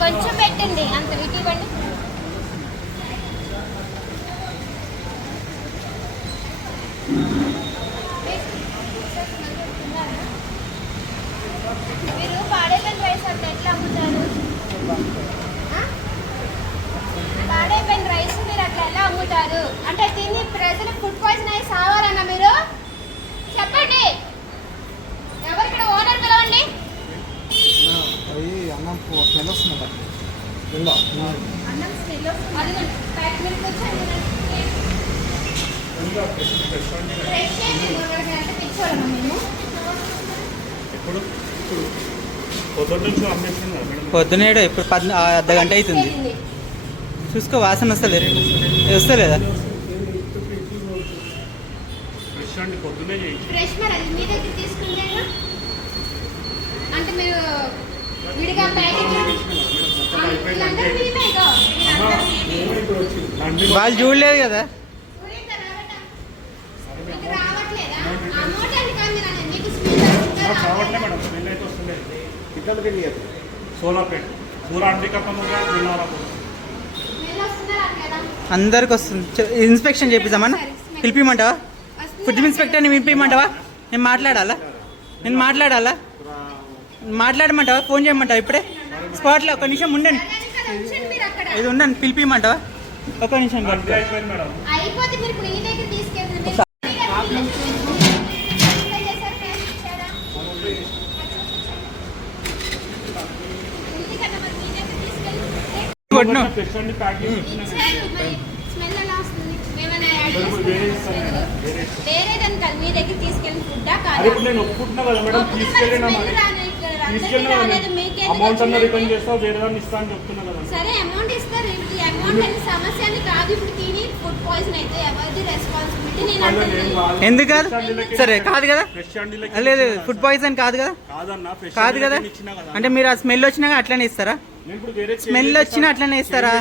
కొంచెం పెట్టండి, అంత వీటి ఇవ్వండి. మీరు పాడైపోయిన రైస్ అంటే ఎట్లా అమ్ముతారు? పాడైపోయిన రైస్ మీరు అట్లా ఎలా అమ్ముతారు? అంటే తిని ప్రజలు ఫుడ్ పాయిజన్ అయ్యి సావాలన్నా మీరు చెప్పండి. ఎవరు ఇక్కడ ఓనర్ పిలవండి. అన్నం స్మెల్ వస్తుంది. అన్నం స్మెల్ వస్తుంది. పొద్దునేడు ఇప్పుడు అర్ధ గంట అవుతుంది. చూసుకో, వాసన వస్తలేదా? అంటే మీరు విడిగా వాళ్ళు చూడలేదు కదా. అందరికి వస్తుంది. ఇన్స్పెక్షన్ చేపిద్దామన్నా? పిలిపిమంటావా? ఫుడ్ ఇన్స్పెక్టర్ని పిలిపిమంటావా? నేను మాట్లాడాలా? మాట్లాడమంటావా? ఫోన్ చేయమంటావా? ఇప్పుడే స్పాట్లో ఒక నిమిషం ఉండండి. ఇది ఉండండి, పిలిపిమంటావా? ఒక నిమిషం. మీ దగ్గర తీసుకెళ్ళిన ఫుడ్ సరే, అమౌంట్ ఇస్తారు. అమౌంట్ సమస్య కాదు. ఇప్పుడు తిని ఫుడ్ పాయిజన్ అయితే ఎవరిది రెస్పాన్సిబిలిటీ? ఎందుకు కాదు? సరే, కాదు కదా. లేదు, ఫుడ్ పాయిజన్ కాదు కదా. అంటే మీరు ఆ స్మెల్ వచ్చినాక అట్లనే ఇస్తారా? స్మెల్ వచ్చినా అట్లనే ఇస్తారా?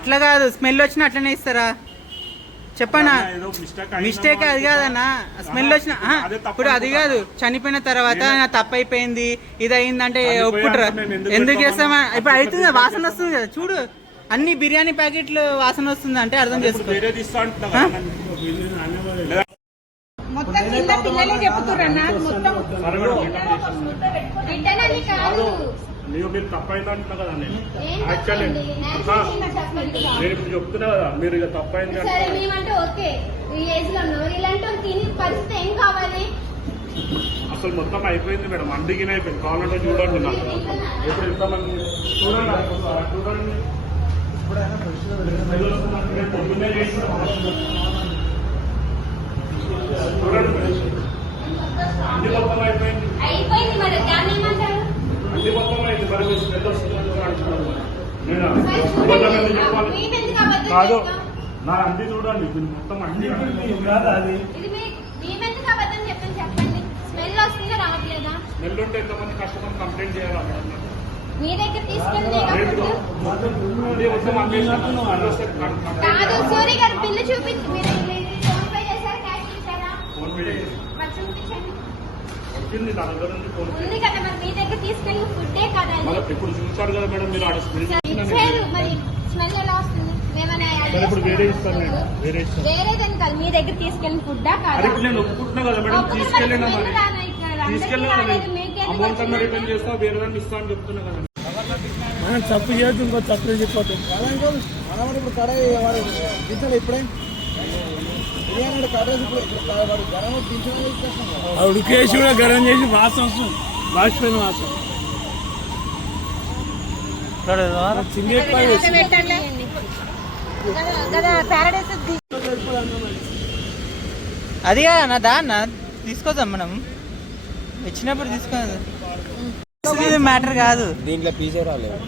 అట్లా కాదు, స్మెల్ వచ్చినా అట్లనే ఇస్తారా? చెప్పనా? మిస్టేక్ అది కాదన్నా. స్మెల్ వచ్చిన ఇప్పుడు అది కాదు. చనిపోయిన తర్వాత నా తప్పు అయిపోయింది, ఇది అయిందంటే ఒప్పుకుంటారా? ఎందుకు చేస్తామా? ఇప్పుడు అవుతుంది, వాసన వస్తుంది కదా. చూడు, అన్ని బిర్యానీ ప్యాకెట్లు వాసన వస్తుంది అంటే అర్థం చేసుకో. మీరు తప్పైంది అంటున్నా కదా. నేను యాక్చువల్లీ నేను ఇప్పుడు చెప్తున్నా కదా, మీరు ఇక తప్పైంది అసలు మొత్తం అయిపోయింది మేడం. అండిగిన అయిపోయింది. కావాలంటే చూడండి. నాకు ఇప్పుడు ఎంతమంది చూడండి. పొద్దున్నే చూడండి, అన్ని మొత్తం అయిపోయింది. అన్ని మొత్తం అయింది. మరి మీరు స్మెల్ వస్తుందని చెప్పాలి కాదు. నా అన్ని చూడండి, మీరు మొత్తం అన్ని స్మెల్ ఉంటే ఎంతమంది కస్టమర్ కంప్లైంట్ చేయాలి మేడం? మీ దగ్గర తీసుకెళ్ళి బిల్లు చూపించి ఉంది కదా. మరి మీ దగ్గర తీసుకెళ్ళి ఫుడ్డే కదా. ఇప్పుడు చూసారు కదా మేడం, మీరు మరి స్మెల్ ఎలా వస్తుంది? వేరేదని కాదు, మీ దగ్గర తీసుకెళ్ళిన ఫుడ్డా కాదు? నేను ఒప్పుకుంటున్నా కదా మేడం. తీసుకెళ్ళినా అమౌంట్ అన్న రిటర్న్ చేస్తా, వేరే దాన్ని ఇస్తా అని చెప్తున్నా కదా. తప్పు చేయొచ్చు, ఇంకో తప్పు చెప్పిపోతాం. మనవాడు ఇప్పుడు కడ దించాలి. ఇప్పుడే ఉడికేసి కూడా గరం చేసి వాసన వస్తుంది. వాసిపోయిన వాసన అది నా దాన్న తీసుకోదాం. మనం ఇచ్చినప్పుడు తీసుకోదు. మ్యాటర్ కాదు. దీంట్లో పీసే రాలేదు.